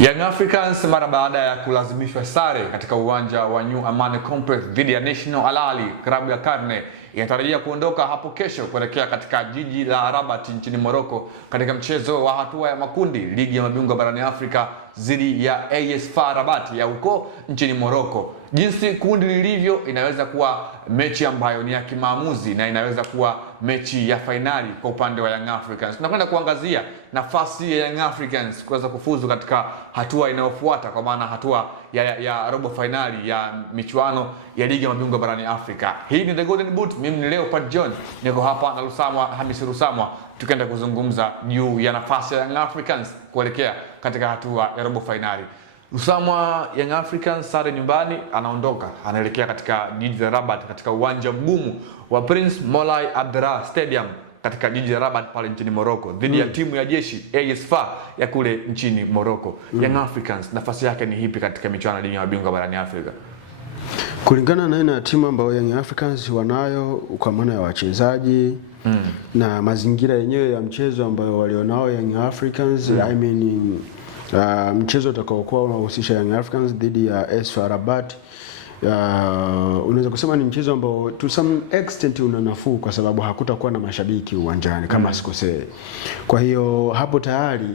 Young Africans mara baada ya kulazimishwa sare katika uwanja wa New Amani Complex dhidi ya National Al Ahly klabu ya Karne, inatarajia kuondoka hapo kesho kuelekea katika jiji la Rabat nchini Morocco katika mchezo wa hatua ya makundi ligi ya mabingwa barani Afrika dhidi ya AS FAR Rabat ya huko nchini Morocco. Jinsi kundi lilivyo, inaweza kuwa mechi ambayo ni ya kimaamuzi na inaweza kuwa mechi ya fainali kwa upande wa Young Africans. Tunakwenda kuangazia nafasi ya Young Africans kuweza kufuzu katika hatua inayofuata, kwa maana hatua ya robo finali ya michuano ya ligi ya mabingwa barani Afrika. Hii ni The Golden Boot, mimi ni Leopard John, niko hapa na Lusamwa Hamisi Lusamwa, tukaenda kuzungumza juu ya nafasi ya Young Africans kuelekea katika hatua ya robo finali. Lusamwa, Young Africans sare nyumbani, anaondoka anaelekea katika jiji la Rabat katika uwanja mgumu wa Prince Moulay Abdelrahman Stadium katika jiji la Rabat pale nchini Morocco dhidi ya timu ya jeshi AS FAR ya kule nchini Morocco. Young Africans nafasi yake ni hipi katika michuano ya ligi ya mabingwa barani Afrika? Kulingana na aina ya timu ambayo Young Africans wanayo kwa maana ya wachezaji na mazingira yenyewe ya mchezo ambayo walionao Young Africans, mchezo utakaokuwa unahusisha Young Africans dhidi ya AS FAR Rabat, unaweza kusema ni mchezo ambao to some extent una nafuu kwa sababu hakutakuwa na mashabiki uwanjani kama sikosei. Kwa hiyo hapo tayari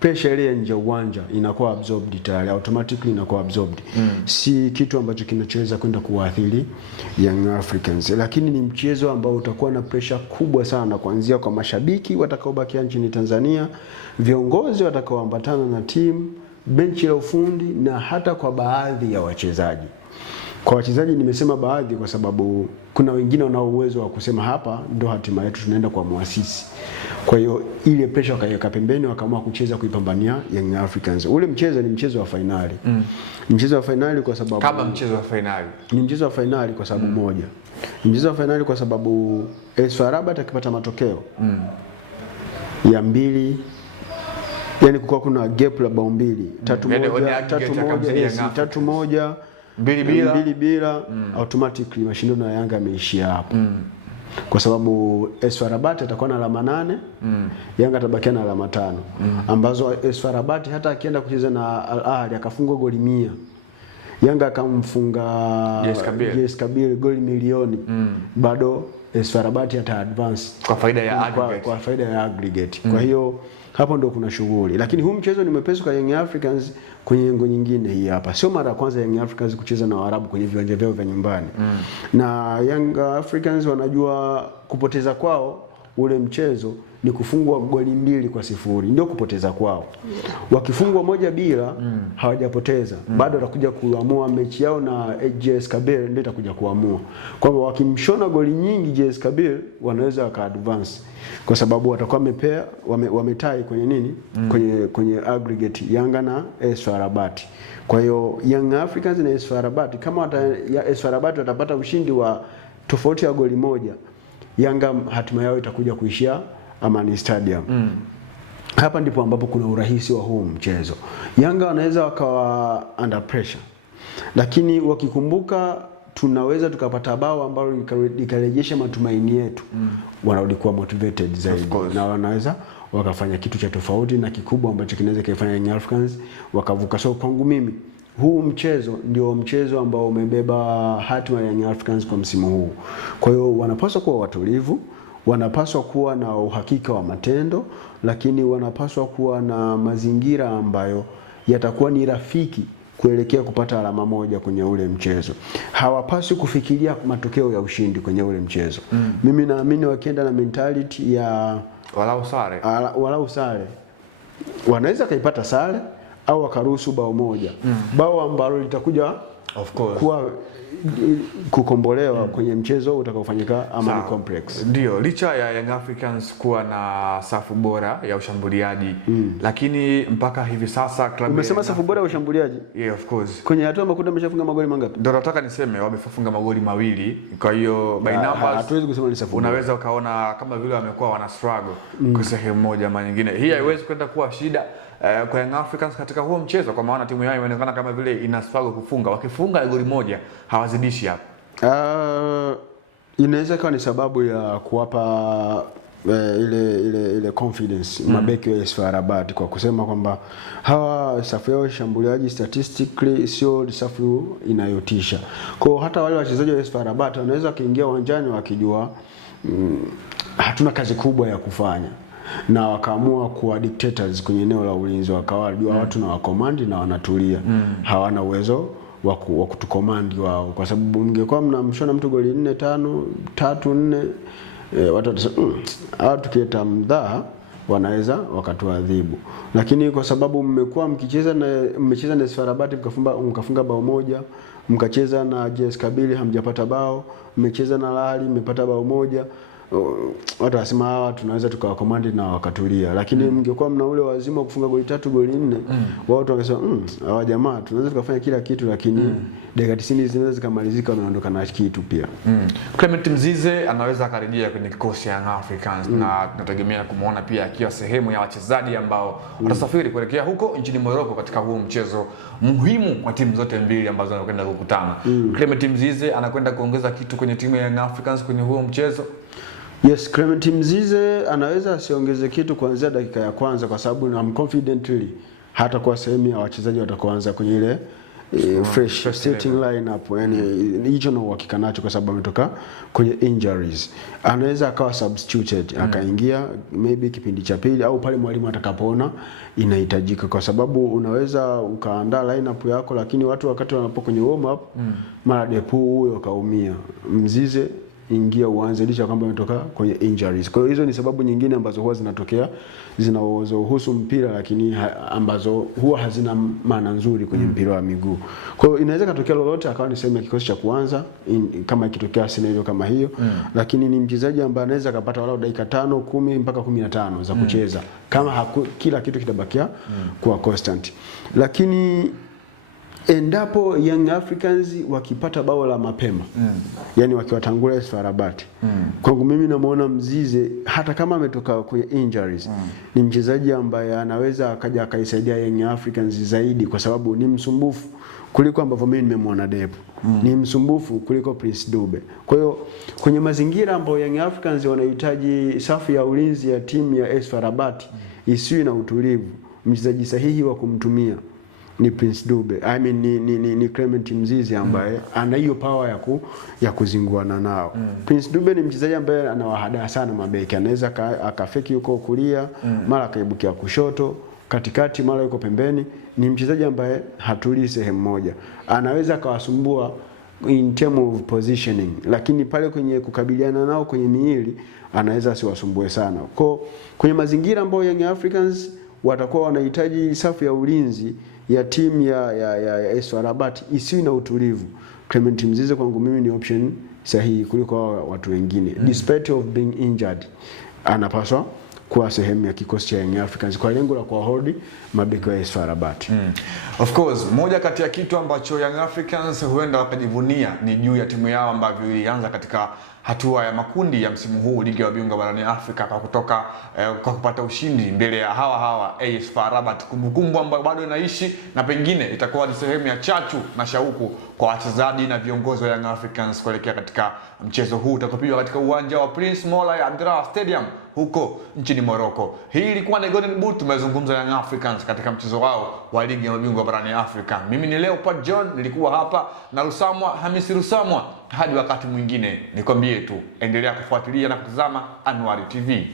pressure ile nje uwanja inakuwa absorbed tayari, automatically inakuwa absorbed. Si kitu ambacho kinachoweza kwenda kuathiri Young Africans, lakini ni mchezo ambao utakuwa na pressure kubwa sana, kuanzia kwa mashabiki watakaobakia nchini Tanzania, viongozi watakaoambatana na timu, benchi la ufundi na hata kwa baadhi ya wachezaji. Kwa wachezaji nimesema baadhi kwa sababu kuna wengine wanao uwezo wa kusema hapa ndo hatima yetu, tunaenda kwa muasisi. Kwa hiyo ile pressure wakaiweka pembeni, wakaamua kucheza kuipambania Young Africans. Ule mchezo ni mchezo wa finali. Mchezo wa finali kwa sababu kama mchezo wa finali. Ni mchezo wa finali kwa sababu moja. Mchezo wa finali kwa sababu AS FAR Rabat akipata matokeo ya mbili, yani kuna gap la bao mbili, 3-1, 2 bila, automatically mashindano ya Yanga yameishia hapo. Kwa sababu AS FAR Rabat atakuwa na alama 8, Yanga atabakia na alama 5, ambazo AS FAR Rabat hata akienda kucheza na Al Ahly akafungwa goli 100, Yanga akamfunga JS Kabylie goli milioni, bado AS FAR Rabat ata advance kwa faida ya aggregate. Kwa faida ya aggregate. Kwa hiyo hapo ndo kuna shughuli, lakini huu mchezo ni mwepesi kwa Young Africans kwenye lengo nyingine. Hii hapa sio mara ya kwanza Young Africans kucheza na Waarabu kwenye viwanja vyao vya nyumbani, na Young Africans wanajua kupoteza kwao ule mchezo ni kufungwa goli 2-0, ndio kupoteza kwao. Wakifungwa 1-0 hawajapoteza, bado watakuja kuamua mechi yao na JS Kabylie, ndio itakuja kuamua kwamba wakimshona goli nyingi JS Kabylie wanaweza waka advance, kwa sababu watakuwa wametai kwenye nini, kwenye aggregate Yanga na AS FAR Rabat. Kwa hiyo Young Africans na AS FAR Rabat, kama AS FAR Rabat watapata ushindi wa tofauti ya goli 1, Yanga hatima yao itakuja kuishia Amani Stadium. Hapa ndipo ambapo kuna urahisi wa huu mchezo. Yanga wanaweza wakawa under pressure, lakini wakikumbuka tunaweza tukapata bao ambalo likarejesha matumaini yetu, wanarudi kuwa motivated zaidi na wanaweza wakafanya kitu cha tofauti na kikubwa ambacho kinaweza kufanya Young Africans wakavuka. So kwangu mimi huu mchezo ndio mchezo ambao umebeba hatima ya Young Africans kwa msimu huu. Kwa hiyo wanapaswa kuwa watulivu, wanapaswa kuwa na uhakika wa matendo, lakini wanapaswa kuwa na mazingira ambayo yatakuwa ni rafiki kuelekea kupata alama 1 kwenye ule mchezo. Hawapaswi kufikiria matokeo ya ushindi kwenye ule mchezo. Mimi naamini wakienda na mentality ya walau sare, wanaweza kaipata sare au wakaruhusu bao 1, bao ambalo litakuja kuwa kukombolewa kwenye mchezo utakaofanyika Amani Complex. Ndio, licha ya Young Africans kuwa na safu bora ya ushambuliaji, lakini mpaka hivi sasa klabu umesema safu bora ya ushambuliaji? Yeah, of course. Kwenye hatua makundi ameshafunga magoli mangapi? Ndio nataka niseme wamefunga magoli 2. Kwa hiyo by numbers hatuwezi kusema ni safu. Unaweza ukaona kama vile wamekuwa wana struggle kwa sehemu moja ama nyingine. Hii haiwezi kwenda kuwa shida kwa Young Africans katika huo mchezo, kwa maana timu yao inaonekana kama vile ina struggle kufunga. Wakifunga goli 1 hawazidishi hapo. Inaweza kuwa ni sababu ya kuwapa ile confidence mabeki wa AS FAR Rabat kwa kusema kwamba hawa safu yao shambuliaji statistically sio safu inayotisha. Kwa hata wale wachezaji wa AS FAR Rabat wanaweza kuingia uwanjani wakijua hatuna kazi kubwa ya kufanya, na wakaamua kuwa dictators kwenye eneo la ulinzi, wakawajua watu na wakomandi na wanatulia. Hawana uwezo wa kutukomandi wao, kwa sababu mngekuwa mnamshona mtu goli 4-5 3-4 watu watasema tukileta mdhaa wanaweza wakatuadhibu. Lakini kwa sababu mmekuwa mmecheza na AS FAR Rabat mkafunga bao moja, mkacheza na JS Kabylie hamjapata bao, mmecheza na Lali mmepata bao moja, watu wasema hawa tunaweza tukawakomandi na wakatulia. Lakini mngekuwa mna ule wazima wa kufunga goli 3 goli 4, wao watu wangesema hawa jamaa tunaweza tukafanya kila kitu, lakini dakika 90 zinaweza zikamalizika wanaondoka na kitu pia. Clement Mzize anaweza akarejea kwenye kikosi cha Young Africans na tunategemea kumuona pia akiwa sehemu ya wachezaji ambao watasafiri kuelekea huko nchini Morocco katika huu mchezo muhimu kwa timu zote mbili ambazo wanakwenda kukutana. Clement Mzize anakwenda kuongeza kitu kwenye timu ya Young Africans kwenye huo mchezo. Yes, Clement Mzize anaweza asiongeze kitu kuanzia dakika ya kwanza, kwa sababu I'm confidently hata kwa sehemu ya wachezaji watakoanza kwenye ile fresh starting lineup. Yani hicho na uhakika nacho, kwa sababu ametoka kwenye injuries. Anaweza akawa substituted akaingia maybe kipindi cha pili au pale mwalimu atakapoona inahitajika, kwa sababu unaweza ukaandaa lineup yako, lakini watu wakati wanapo kwenye warm up mara Depu huyo kaumia. Mzize ingia uanze licha kwamba umetoka kwenye injuries. Kwa hiyo hizo ni sababu nyingine ambazo huwa zinatokea zinazohusu mpira, lakini ambazo huwa hazina maana nzuri kwenye mpira wa miguu. Kwa hiyo inaweza katokea lolote akawa ni sehemu ya kikosi cha kwanza kama ikitokea scenario kama hiyo, lakini ni mchezaji ambaye anaweza kupata walau dakika 5, 10 mpaka 15 za kucheza kama kila kitu kitabakia kuwa constant. Lakini endapo Young Africans wakipata bao la mapema, yani wakiwatangulia AS FAR Rabat, kwangu mimi namuona Mzize hata kama ametoka kwenye injuries, ni mchezaji ambaye anaweza akaja akaisaidia Young Africans zaidi, kwa sababu ni msumbufu kuliko ambavyo mimi nimemwona Depu. Ni msumbufu kuliko Prince Dube. Kwa hiyo kwenye mazingira ambayo Young Africans wanahitaji safu ya ulinzi ya timu ya AS FAR Rabat isiwe na utulivu, mchezaji sahihi wa kumtumia ni Prince Dube. Ni Clement Mzize ambaye ana hiyo power ya kuzinguana nao. Prince Dube ni mchezaji ambaye anawahadaa sana mabeki. Anaweza akafeki yuko kulia, mara akaibukia kushoto, katikati mara yuko pembeni. Ni mchezaji ambaye hatulii sehemu moja. Anaweza akawasumbua in term of positioning, lakini pale kwenye kukabiliana nao kwenye miili anaweza asiwasumbue sana. Kwenye mazingira ambayo Young Africans watakuwa wanahitaji safu ya ulinzi ya timu ya AS FAR Rabat isiwe na utulivu, Clement Mzize kwangu mimi ni option sahihi kuliko watu wengine. Despite of being injured, anapaswa kuwa sehemu ya kikosi cha Young Africans kwa lengo la kuwahold mabeki wa AS FAR Rabat. Of course, moja kati ya kitu ambacho Young Africans huenda wakajivunia ni juu ya timu yao ambavyo ilianza katika hatua ya makundi ya msimu huu ligi ya mabingwa barani Afrika kwa kupata ushindi mbele ya hawa AS FAR Rabat, kumbukumbu ambayo bado inaishi na pengine itakuwa ni sehemu ya chachu na shauku kwa wachezaji na viongozi wa Young Africans kuelekea katika mchezo huu utakopigwa katika uwanja wa Prince Moulay Abdelrahman Stadium huko nchini Morocco. Hii ilikuwa ni Golden Boot, tumezungumza Young Africans katika mchezo wao wa ligi ya mabingwa barani Afrika. Mimi ni Leopard John, nilikuwa hapa na Hamisi Rusamwa. Hadi wakati mwingine, nikwambie tu endelea kufuatilia na kutazama Anwar TV.